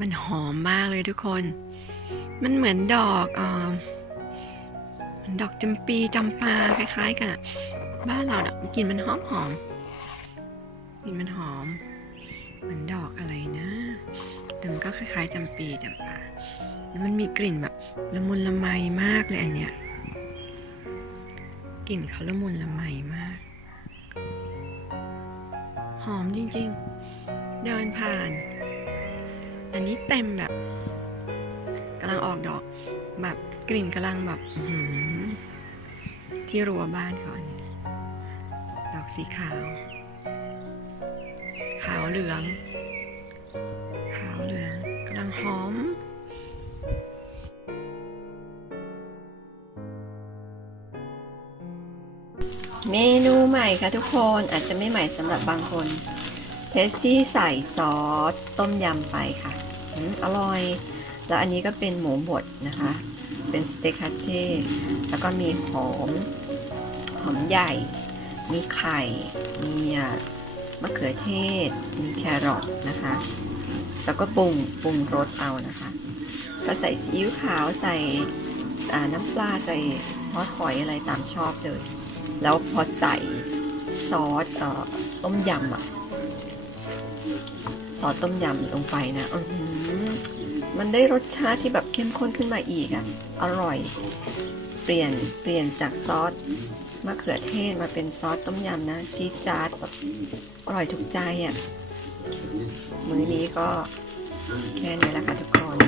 มันหอมมากเลยทุกคน มันเหมือนดอกเอ่อมือนดอกจำปีจำปาคล้าย ๆ กันอะบ้านเราเนี่ยกลิ่นมันหอมหอมกลิ่นมันหอม เหมือนดอกอะไรนะ แต่มันก็คล้ายๆจำปีจำปาแล้วมันมีกลิ่นแบบละมุนละไมมากเลยอันเนี้ยกลิ่นเขาละมุนละไมมาก หอมจริงๆ เดินผ่าน อันนี้เต็มแบบกำลังออกดอกแบบกลิ่นกำลังแบบอื้อหือที่รั้วบ้านเขาอันนี้ดอกสีขาว ขาวเหลือง ขาวเหลืองกำลังหอมเมนูใหม่ค่ะทุกคนอาจจะไม่ใหม่สำหรับบางคน เทสซี่ใส่ซอสต้มยำไปค่ะอือร่อย แล้วอันนี้ก็เป็นหมูบดนะคะ เป็นสเต็กฮัชเช่ แล้วก็มีหอม หอมใหญ่ มีไข่ มีมะเขือเทศ มีแครอทนะคะ แล้วก็ปรุง ปรุงรสเอานะคะ ก็ใส่ซีอิ๊วขาว ใส่น้ำปลา ใส่ซอสหอยอะไรตามชอบเลย แล้วพอใส่ซอสต้มยำอะ ซอสต้มยำลงไปนะมันได้รสชาติที่แบบเข้มข้นขึ้นมาอีกอะอร่อย เปลี่ยนเปลี่ยนจากซอสมะเขือเทศมาเป็นซอสต้มยำนะจี๊ดจ๊าดแบบอร่อยถูกใจอะมื้อนี้ก็แค่นี้แหละค่ะทุกคน